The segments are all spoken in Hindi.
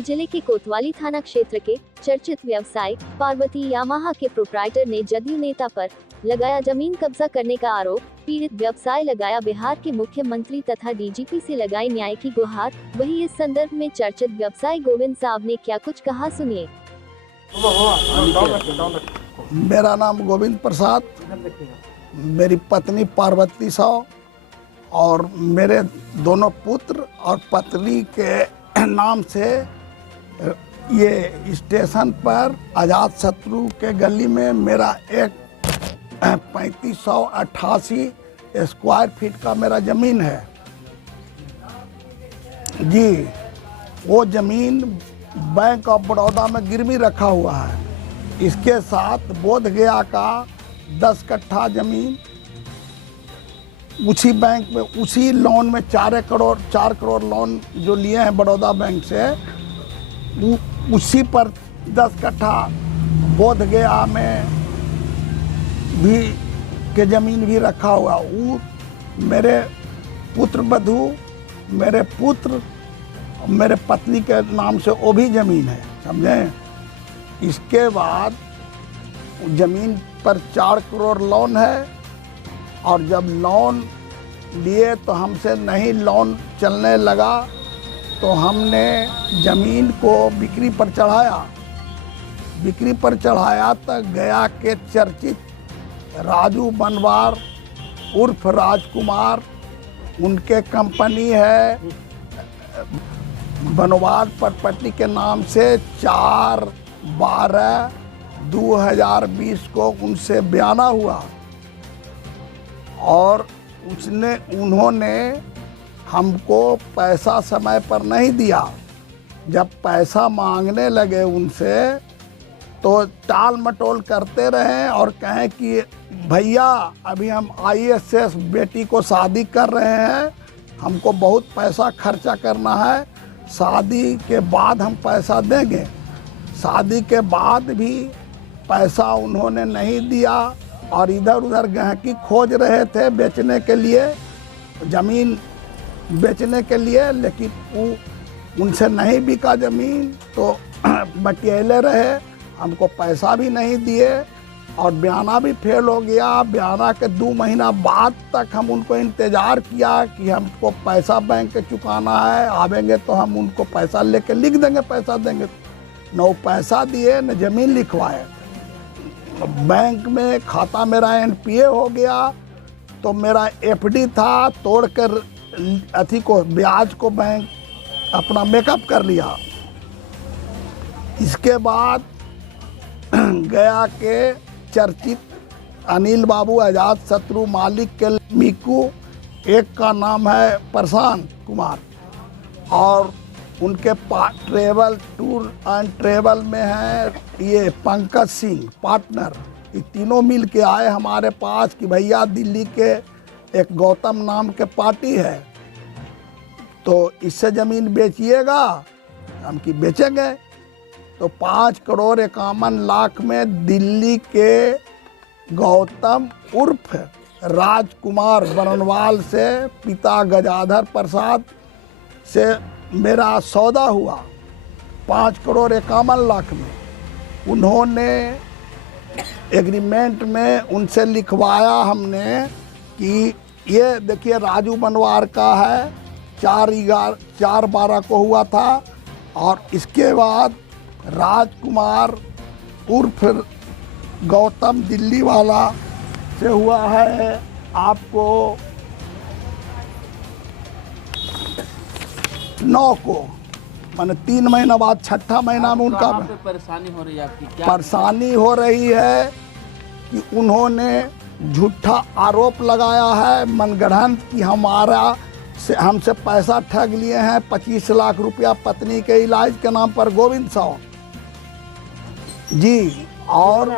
जिले के कोतवाली थाना क्षेत्र के चर्चित व्यवसायी पार्वती यामाहा के प्रोप्राइटर ने जदयू नेता पर लगाया जमीन कब्जा करने का आरोप। पीड़ित व्यवसाय लगाया बिहार के मुख्यमंत्री तथा डीजीपी से लगाई न्याय की गुहार। वहीं इस संदर्भ में चर्चित व्यवसायी गोविंद साहब ने क्या कुछ कहा, सुनिए। मेरा नाम गोविंद प्रसाद, मेरी पत्नी पार्वती साहब और मेरे दोनों पुत्र और पत्नी के नाम से ये स्टेशन पर आज़ाद शत्रु के गली में मेरा एक 3588 स्क्वायर फीट का मेरा ज़मीन है जी। वो ज़मीन बैंक ऑफ बड़ौदा में गिरवी रखा हुआ है। इसके साथ बोधगया का 10 कट्ठा ज़मीन उसी बैंक में उसी लोन में 4 करोड़ लोन जो लिए हैं बड़ौदा बैंक से, उसी पर 10 कट्ठा बोधगया में भी के ज़मीन भी रखा हुआ। वो मेरे पुत्र वधू, मेरे पुत्र, मेरे पत्नी के नाम से वो भी ज़मीन है, समझें। इसके बाद ज़मीन पर 4 करोड़ लोन है और जब लोन लिए तो हमसे नहीं लोन चलने लगा तो हमने ज़मीन को बिक्री पर चढ़ाया। बिक्री पर चढ़ाया तो गया के चर्चित राजू बनवार उर्फ राजकुमार, उनके कंपनी है बनवार प्रॉपर्टी के नाम से 4/12/2020 को उनसे बयाना हुआ और उन्होंने हमको पैसा समय पर नहीं दिया। जब पैसा मांगने लगे उनसे तो टाल मटोल करते रहे और कहें कि भैया अभी हम IAS बेटी को शादी कर रहे हैं, हमको बहुत पैसा खर्चा करना है, शादी के बाद हम पैसा देंगे। शादी के बाद भी पैसा उन्होंने नहीं दिया और इधर उधर गहकी खोज रहे थे बेचने के लिए, ज़मीन बेचने के लिए, लेकिन वो उनसे नहीं बिका ज़मीन तो बटियाले रहे, हमको पैसा भी नहीं दिए और बयाना भी फेल हो गया। बयाना के 2 महीना बाद तक हम उनको इंतज़ार किया कि हमको पैसा बैंक के चुकाना है, आवेंगे तो हम उनको पैसा लेके लिख देंगे, पैसा देंगे। न वो पैसा दिए न ज़मीन लिखवाए। बैंक में खाता मेरा NPA हो गया तो मेरा FD था, तोड़कर अथी को ब्याज को बैंक अपना मेकअप कर लिया। इसके बाद गया के चर्चित अनिल बाबू आज़ाद शत्रु मालिक के मीकू, एक का नाम है प्रशांत कुमार और उनके ट्रेवल टूर एंड ट्रेवल में है ये पंकज सिंह पार्टनर। ये तीनों मिल के आए हमारे पास कि भैया दिल्ली के एक गौतम नाम के पार्टी है तो इससे ज़मीन बेचिएगा। हम कि बेचेंगे। तो 5,51,00,000 में दिल्ली के गौतम उर्फ राजकुमार बनवाल से पिता गजाधर प्रसाद से मेरा सौदा हुआ 5,51,00,000 में। उन्होंने एग्रीमेंट में उनसे लिखवाया हमने कि ये देखिए राजू बनवार का है, 4/12 को हुआ था और इसके बाद राजकुमार उर्फ गौतम दिल्ली वाला से हुआ है आपको 9 को, माने 3 महीना बाद 6ठा महीना में उनका परेशानी हो रही है। आपकी क्या परेशानी हो रही है कि उन्होंने झूठा आरोप लगाया है मनगढ़ंत कि हमसे पैसा ठग लिए हैं 25 लाख रुपया पत्नी के इलाज के नाम पर गोविंद साहब जी। और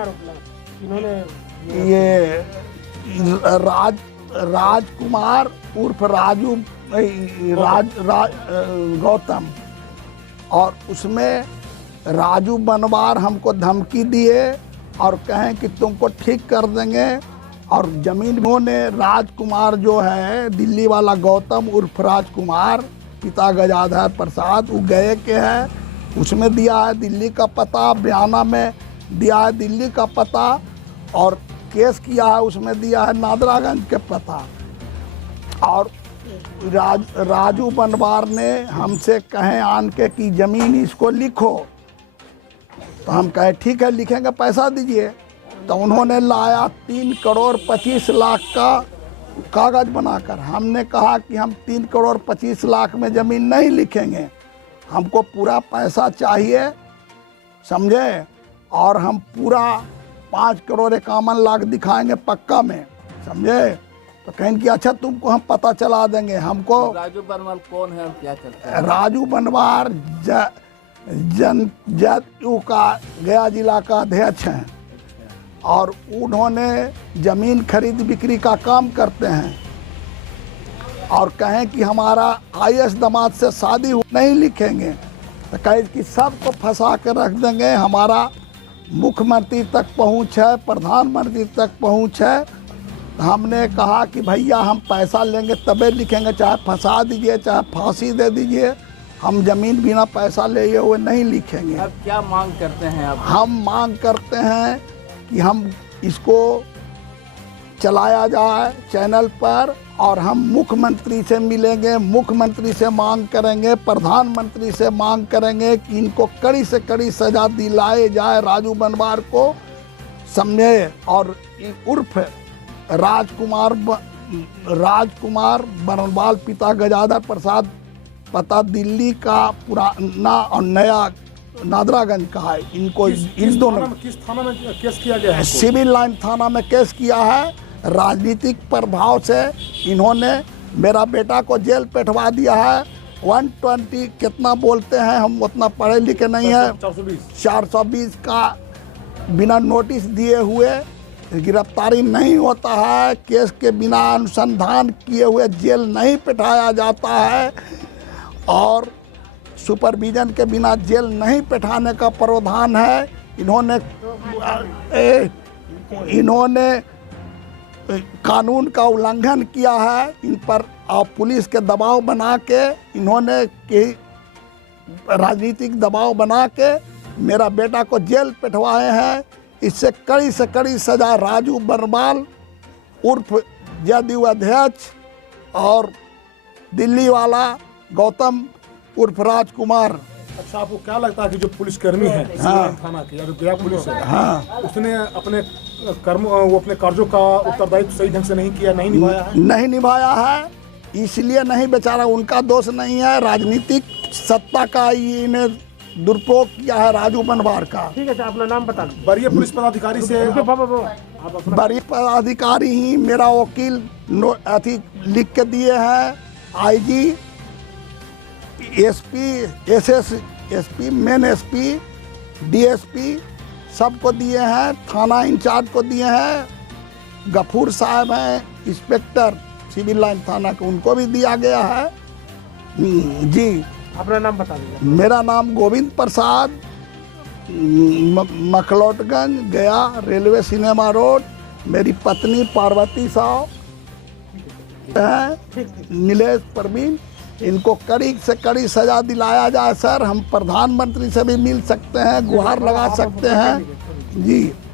ये राजकुमार उर्फ राजू गौतम और उसमें राजू बनवार हमको धमकी दिए और कहें कि तुमको ठीक कर देंगे। और ज़मीन उन्होंने राजकुमार जो है दिल्ली वाला गौतम उर्फ राजकुमार पिता गजाधर प्रसाद वो गए के है उसमें दिया है दिल्ली का पता, बयाना में दिया है दिल्ली का पता, और केस किया है उसमें दिया है नादरागंज के पता। और राजू बनवार ने हमसे कहे आन के कि ज़मीन इसको लिखो, तो हम कहे ठीक है लिखेंगे, पैसा दीजिए। तो उन्होंने लाया 3,25,00,000 का कागज़ बनाकर। हमने कहा कि हम 3,25,00,000 में ज़मीन नहीं लिखेंगे, हमको पूरा पैसा चाहिए, समझे, और हम पूरा 5,51,00,000 दिखाएंगे पक्का में, समझे। तो कहें कि अच्छा तुमको हम पता चला देंगे। हमको राजू बनवाल कौन है और क्या करता है? राजू बनवार जदयू का गया जिला का अध्यक्ष हैं, और उन्होंने ज़मीन खरीद बिक्री का काम करते हैं। और कहें कि हमारा आईएएस दामाद से शादी नहीं लिखेंगे, तो कहें कि सबको फंसा के रख देंगे। हमारा मुख्यमंत्री तक पहुंच है, प्रधानमंत्री तक पहुंच है। हमने कहा कि भैया हम पैसा लेंगे तबे लिखेंगे, चाहे फंसा दीजिए चाहे फांसी दे दीजिए, हम ज़मीन बिना पैसा लिए हुए नहीं लिखेंगे। अब क्या मांग करते हैं आप? हम मांग करते हैं कि हम इसको चलाया जाए चैनल पर, और हम मुख्यमंत्री से मिलेंगे, मुख्यमंत्री से मांग करेंगे, प्रधानमंत्री से मांग करेंगे कि इनको कड़ी से कड़ी सज़ा दिलाए जाए राजू बनवार को, समझे। और उर्फ राजकुमार बनवाल, पिता गजाधर प्रसाद, पता दिल्ली का पुराना और नया नादरागंज का है। इनको इन दोनों किस थाना में केस किया गया है? सिविल लाइन थाना में केस किया है। राजनीतिक प्रभाव से इन्होंने मेरा बेटा को जेल पेठवा दिया है। 120 कितना बोलते हैं, हम उतना पढ़े लिखे नहीं है, 420 का बिना नोटिस दिए हुए गिरफ्तारी नहीं होता है। केस के बिना अनुसंधान किए हुए जेल नहीं पिटाया जाता है, और सुपरविजन के बिना जेल नहीं पिटाने का प्रावधान है। इन्होंने कानून का उल्लंघन किया है। इन पर पुलिस के दबाव बना के, इन्होंने राजनीतिक दबाव बना के मेरा बेटा को जेल पिटवाए हैं। इससे कड़ी सज़ा राजू बनवाल उर्फ जदयू अध्यक्ष और दिल्ली वाला गौतम उर्फ राजकुमार। अच्छा, आपको क्या लगता है कि जो पुलिसकर्मी है थाना की, जो गया पुलिस है, उसने अपने वो अपने कार्यों का उत्तरदायित्व सही ढंग से नहीं किया, नहीं निभाया है? नहीं निभाया है, इसलिए नहीं, बेचारा उनका दोष नहीं है, राजनीतिक सत्ता का इन्हें दुरुपयोग किया है राजू बनवार का। ठीक है, अपना नाम बता दो। वरीय पुलिस पदाधिकारी से वरीय पदाधिकारी ही मेरा वकील अथी लिख के दिए हैं। IG, SP, SSP, main SP, DSP सबको दिए हैं, थाना इंचार्ज को दिए हैं। गफूर साहब हैं इंस्पेक्टर सिविल लाइन थाना को, उनको भी दिया गया है। जी, अपना नाम बता दीजिए। मेरा नाम गोविंद प्रसाद, मखलौटगंज गया, रेलवे सिनेमा रोड। मेरी पत्नी पार्वती साहब है, नीलेश परवीन। इनको कड़ी से कड़ी सज़ा दिलाया जाए सर। हम प्रधानमंत्री से भी मिल सकते हैं, गुहार लगा सकते हैं। जी।